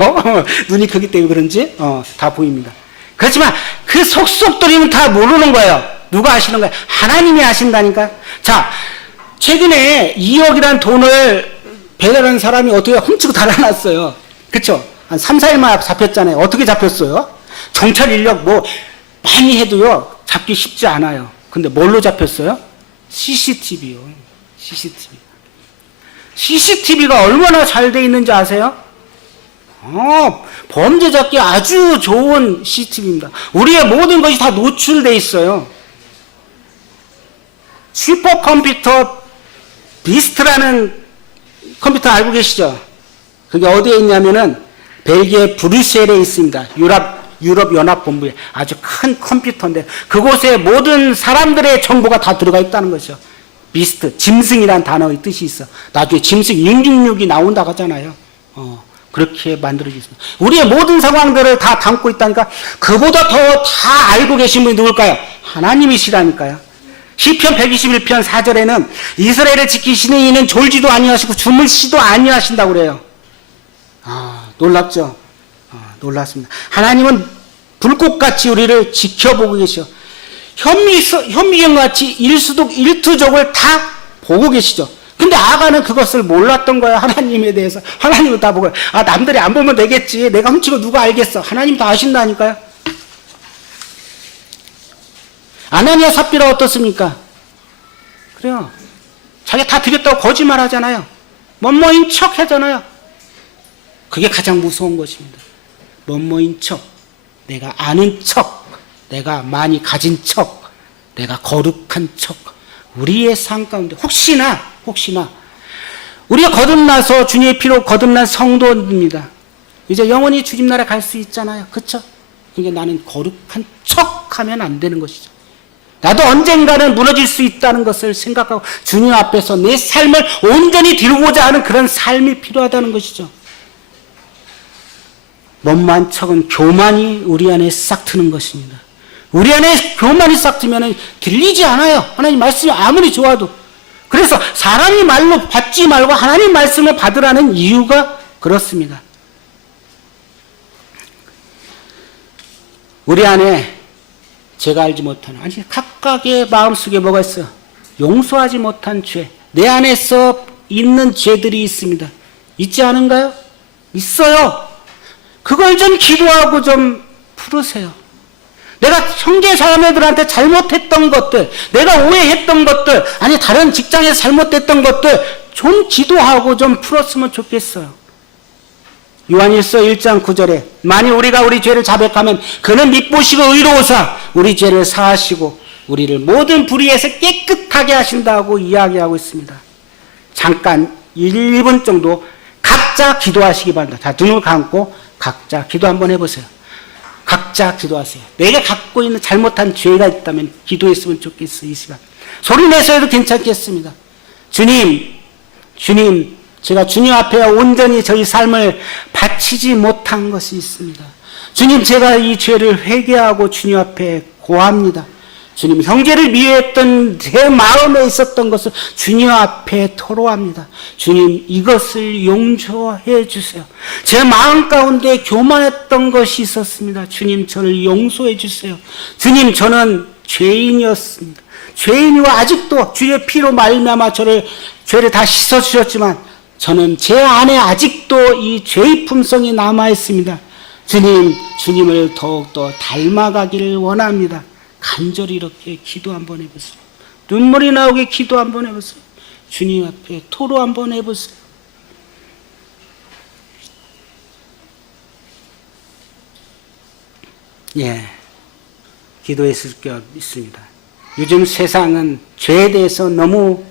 눈이 크기 때문에 그런지 다 보입니다. 그렇지만 그 속속들이는 다 모르는 거예요. 누가 아시는 거예요? 하나님이 아신다니까. 자, 최근에 2억이란 돈을 배달한 사람이 어떻게 훔치고 달아났어요. 그렇죠? 한 3, 4일 만에 잡혔잖아요. 어떻게 잡혔어요? 경찰 인력 많이 해도요 잡기 쉽지 않아요. 근데 뭘로 잡혔어요? CCTV요. CCTV가 얼마나 잘 돼 있는지 아세요? 범죄 잡기 아주 좋은 시스템입니다. 우리의 모든 것이 다 노출되어 있어요. 슈퍼컴퓨터 비스트라는 컴퓨터 알고 계시죠? 그게 어디에 있냐면은 벨기에 브뤼셀에 있습니다. 유럽연합본부에 아주 큰 컴퓨터인데 그곳에 모든 사람들의 정보가 다 들어가 있다는 거죠. 비스트, 짐승이란 단어의 뜻이 있어. 나중에 짐승 666이 나온다고 하잖아요. 그렇게 만들어져 있습니다. 우리의 모든 상황들을 다 담고 있다니까 그보다 더 다 알고 계신 분이 누굴까요? 하나님이시라니까요. 시편 121편 4절에는 이스라엘을 지키시는 이는 졸지도 아니하시고 주무시도 아니하신다고 그래요. 놀랍죠? 놀랍습니다. 하나님은 불꽃같이 우리를 지켜보고 계셔. 현미경같이 일투족을 다 보고 계시죠. 근데 아가는 그것을 몰랐던 거야. 하나님에 대해서. 하나님은 다 보고, 남들이 안 보면 되겠지. 내가 훔치고 누가 알겠어. 하나님 다 아신다니까요. 아나니아 삽비라 어떻습니까? 그래요. 자기 다 드렸다고 거짓말 하잖아요. 뭐뭐인 척 하잖아요. 그게 가장 무서운 것입니다. 뭐뭐인 척, 내가 아는 척, 내가 많이 가진 척, 내가 거룩한 척. 우리의 삶 가운데 혹시나 우리가 거듭나서 주님의 피로 거듭난 성도입니다. 이제 영원히 주님 나라 갈 수 있잖아요. 그렇죠? 그러니까 나는 거룩한 척 하면 안 되는 것이죠. 나도 언젠가는 무너질 수 있다는 것을 생각하고 주님 앞에서 내 삶을 온전히 드리고자 하는 그런 삶이 필요하다는 것이죠. 몸만 척은 교만이 우리 안에 싹 트는 것입니다. 우리 안에 교만이 싹 트면 들리지 않아요. 하나님 말씀이 아무리 좋아도. 그래서 사람이 말로 받지 말고 하나님 말씀을 받으라는 이유가 그렇습니다. 우리 안에 제가 알지 못하는, 각각의 마음속에 뭐가 있어요? 용서하지 못한 죄, 내 안에서 있는 죄들이 있습니다. 있지 않은가요? 있어요. 그걸 좀 기도하고 좀 풀으세요. 내가 형제 자매들한테 잘못했던 것들, 내가 오해했던 것들, 다른 직장에서 잘못했던 것들 좀 기도하고 좀 풀었으면 좋겠어요. 요한일서 1장 9절에 만일 우리가 우리 죄를 자백하면 그는 믿보시고 의로우사 우리 죄를 사하시고 우리를 모든 불의에서 깨끗하게 하신다고 이야기하고 있습니다. 잠깐 1분 정도 각자 기도하시기 바랍니다. 자, 눈을 감고 각자 기도 한번 해보세요. 각자 기도하세요. 내가 갖고 있는 잘못한 죄가 있다면 기도했으면 좋겠어요. 이 시간 소리 내서 해도 괜찮겠습니다. 주님, 제가 주님 앞에 온전히 저희 삶을 바치지 못한 것이 있습니다. 주님, 제가 이 죄를 회개하고 주님 앞에 고합니다. 주님, 형제를 미워했던 제 마음에 있었던 것을 주님 앞에 토로합니다. 주님, 이것을 용서해 주세요. 제 마음 가운데 교만했던 것이 있었습니다. 주님, 저를 용서해 주세요. 주님, 저는 죄인이었습니다. 죄인이고 아직도 주의 피로 말미암아 죄를 다 씻어주셨지만 저는 제 안에 아직도 이 죄의 품성이 남아있습니다. 주님을 더욱더 닮아가기를 원합니다. 간절히 이렇게 기도 한번 해보세요. 눈물이 나오게 기도 한번 해보세요. 주님 앞에 토로 한번 해보세요. 기도했을 게 있습니다. 요즘 세상은 죄에 대해서 너무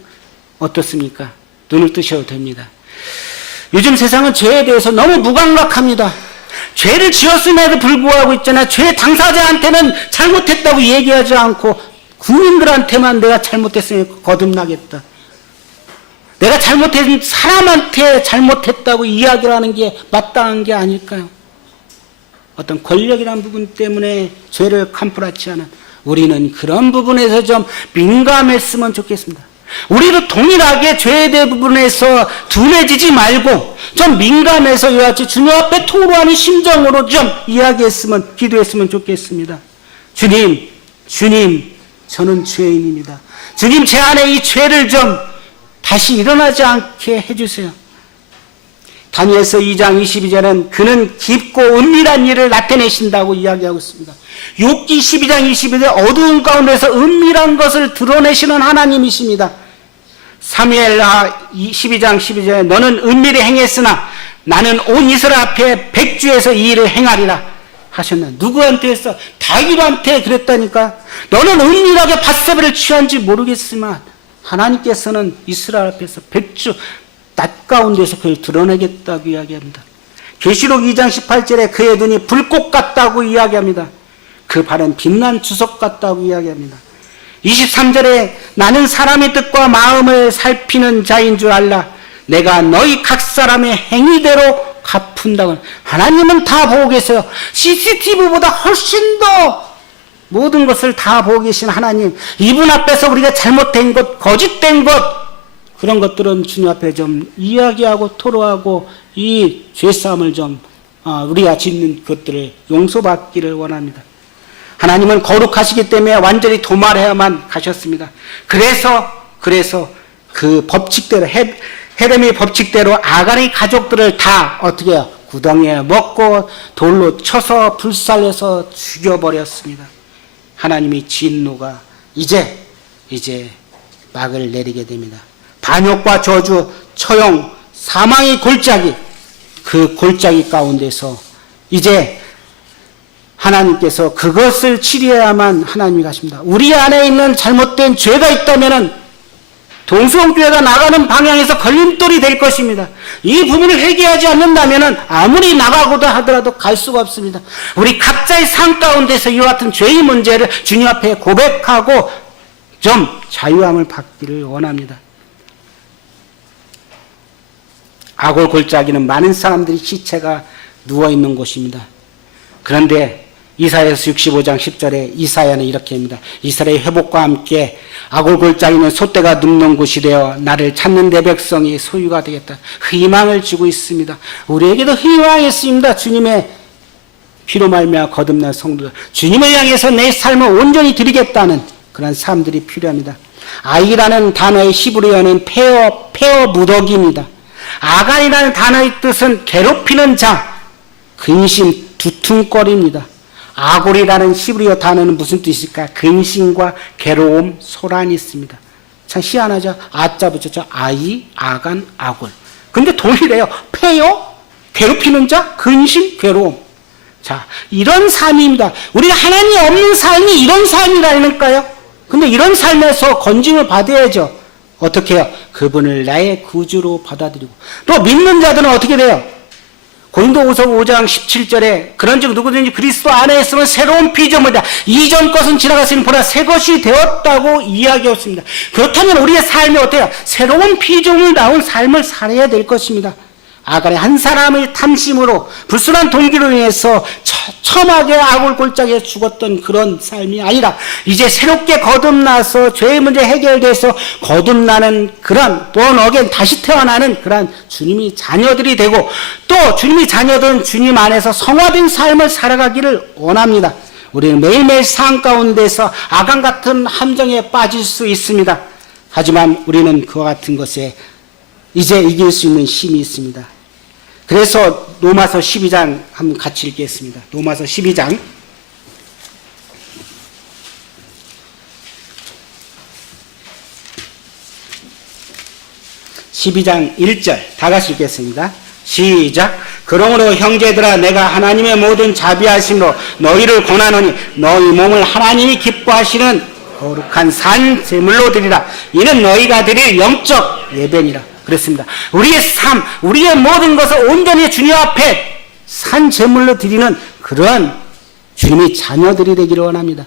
어떻습니까? 눈을 뜨셔도 됩니다. 요즘 세상은 죄에 대해서 너무 무감각합니다. 죄를 지었음에도 불구하고 있잖아. 죄 당사자한테는 잘못했다고 얘기하지 않고 국민들한테만 내가 잘못했으니까 거듭나겠다. 내가 잘못했으면 사람한테 잘못했다고 이야기를 하는 게 마땅한 게 아닐까요? 어떤 권력이라는 부분 때문에 죄를 캄프라치 하는 우리는 그런 부분에서 좀 민감했으면 좋겠습니다. 우리도 동일하게 죄에 대한 부분에서 둔해지지 말고 좀 민감해서 이와 같이 주님 앞에 토로하는 심정으로 좀 기도했으면 좋겠습니다. 주님, 저는 죄인입니다. 주님, 제 안에 이 죄를 좀 다시 일어나지 않게 해주세요. 다니엘서 2장 22절은 그는 깊고 은밀한 일을 나타내신다고 이야기하고 있습니다. 욥기 12장 22절 어두운 가운데서 은밀한 것을 드러내시는 하나님이십니다. 사무엘 12장 12절에 너는 은밀히 행했으나 나는 온 이스라엘 앞에 백주에서 이 일을 행하리라 하셨나? 누구한테 했어? 다윗한테 그랬다니까. 너는 은밀하게 밧세바를 취한지 모르겠지만 하나님께서는 이스라엘 앞에서 백주 낮 가운데서 그를 드러내겠다고 이야기합니다. 계시록 2장 18절에 그의 눈이 불꽃 같다고 이야기합니다. 그 발은 빛난 주석 같다고 이야기합니다. 23절에 나는 사람의 뜻과 마음을 살피는 자인 줄 알라. 내가 너희 각 사람의 행위대로 갚은다고. 하나님은 다 보고 계세요. CCTV보다 훨씬 더 모든 것을 다 보고 계신 하나님. 이분 앞에서 우리가 잘못된 것, 거짓된 것, 그런 것들은 주님 앞에 좀 이야기하고 토로하고 이 죄싸움을 좀 우리가 짓는 것들을 용서받기를 원합니다. 하나님은 거룩하시기 때문에 완전히 도말해야만 가셨습니다. 그래서 그 법칙대로 헤레미 법칙대로 아간의 가족들을 다 어떻게 해요? 구덩이에 먹고 돌로 쳐서 불살려서 죽여버렸습니다. 하나님의 진노가 이제 막을 내리게 됩니다. 반역과 저주, 처형, 사망의 골짜기, 그 골짜기 가운데서 이제 하나님께서 그것을 치료해야만 하나님이 가십니다. 우리 안에 있는 잘못된 죄가 있다면 동성교회가 나가는 방향에서 걸림돌이 될 것입니다. 이 부분을 회개하지 않는다면 아무리 나가고자 하더라도 갈 수가 없습니다. 우리 각자의 삶 가운데서 이와 같은 죄의 문제를 주님 앞에 고백하고 좀 자유함을 받기를 원합니다. 아골 골짜기는 많은 사람들이 시체가 누워있는 곳입니다. 그런데 이사야서 65장 10절에 이사야는 이렇게 합니다. 이스라엘의 회복과 함께 아골 골짜기는 솥대가 눕는 곳이 되어 나를 찾는 내 백성이 소유가 되겠다. 희망을 주고 있습니다. 우리에게도 희망이 있습니다. 주님의 피로 말미암아 거듭난 성도들, 주님을 향해서 내 삶을 온전히 드리겠다는 그런 사람들이 필요합니다. 아이라는 단어의 히브리어는 폐허 무더기입니다. 아간이라는 단어의 뜻은 괴롭히는 자, 근심, 두퉁거리입니다. 아골이라는 히브리어 단어는 무슨 뜻일까? 근심과 괴로움, 소란이 있습니다. 참 희한하죠? 아자 붙였죠? 아이, 아간, 아골. 근데 동일해요. 폐허, 괴롭히는 자, 근심, 괴로움. 자, 이런 삶입니다. 우리가 하나님이 없는 삶이 이런 삶이라니까요. 근데 이런 삶에서 건짐을 받아야죠. 어떻게 해요? 그분을 나의 구주로 받아들이고. 또 믿는 자들은 어떻게 돼요? 고린도후서 5장 17절에 그런즉 누구든지 그리스도 안에 있으면 새로운 피조물이다. 이전 것은 지나갔으니 보라 새 것이 되었다고 이야기했습니다. 그렇다면 우리의 삶이 어때요? 새로운 피조물 나온 삶을 살아야 될 것입니다. 아간의 한 사람의 탐심으로 불순한 동기로 인해서 처참하게 아골 골짜기에 죽었던 그런 삶이 아니라 이제 새롭게 거듭나서 죄의 문제 해결돼서 거듭나는 그런 born again 다시 태어나는 그런 주님의 자녀들이 되고 또 주님의 자녀들은 주님 안에서 성화된 삶을 살아가기를 원합니다. 우리는 매일매일 삶 가운데서 아간 같은 함정에 빠질 수 있습니다. 하지만 우리는 그와 같은 것에 이제 이길 수 있는 힘이 있습니다. 그래서 로마서 12장 한번 같이 읽겠습니다. 로마서 12장 1절 다 같이 읽겠습니다. 시작. 그러므로 형제들아 내가 하나님의 모든 자비하심으로 너희를 권하노니 너희 몸을 하나님이 기뻐하시는 거룩한 산 제물로 드리라. 이는 너희가 드릴 영적 예배니라. 그렇습니다. 우리의 삶, 우리의 모든 것을 온전히 주님 앞에 산 제물로 드리는 그러한 주님의 자녀들이 되기를 원합니다.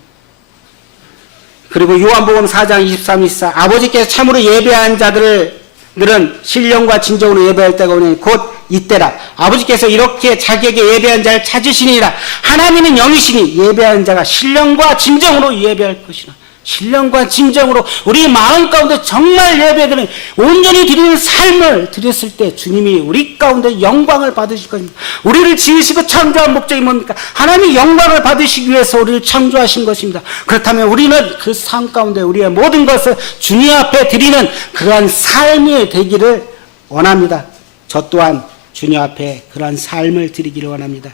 그리고 요한복음 4장 23, 24 아버지께서 참으로 예배한 자들은 신령과 진정으로 예배할 때가 오니 곧 이때라. 아버지께서 이렇게 자기에게 예배한 자를 찾으시니라. 하나님은 영이시니 예배하는 자가 신령과 진정으로 예배할 것이라. 신령과 진정으로 우리 마음 가운데 정말 예배드리는 온전히 드리는 삶을 드렸을 때 주님이 우리 가운데 영광을 받으실 것입니다. 우리를 지으시고 창조한 목적이 뭡니까? 하나님이 영광을 받으시기 위해서 우리를 창조하신 것입니다. 그렇다면 우리는 그 삶 가운데 우리의 모든 것을 주님 앞에 드리는 그러한 삶이 되기를 원합니다. 저 또한 주님 앞에 그러한 삶을 드리기를 원합니다.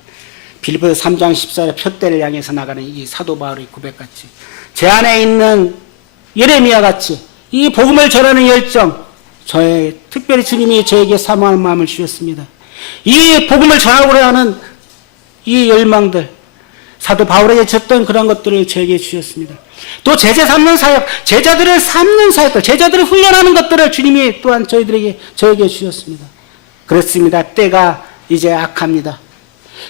빌립보서 3장 14절 표대를 향해서 나가는 이 사도 바울의 고백같이 제 안에 있는 예레미야 같이 이 복음을 전하는 열정, 특별히 주님이 저에게 사모하는 마음을 주셨습니다. 이 복음을 전하고 하는 이 열망들, 사도 바울에게 줬던 그런 것들을 저에게 주셨습니다. 또 제자 삼는 사역, 제자들을 삼는 사역들, 제자들을 훈련하는 것들을 주님이 또한 저에게 주셨습니다. 그렇습니다. 때가 이제 악합니다.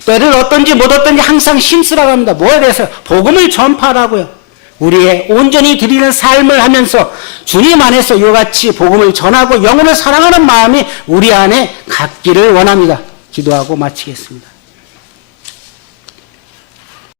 때를 얻든지 못 얻든지 항상 힘쓰라고 합니다. 뭐에 대해서? 복음을 전파하라고요. 우리의 온전히 드리는 삶을 하면서 주님 안에서 이와 같이 복음을 전하고 영혼을 사랑하는 마음이 우리 안에 갖기를 원합니다. 기도하고 마치겠습니다.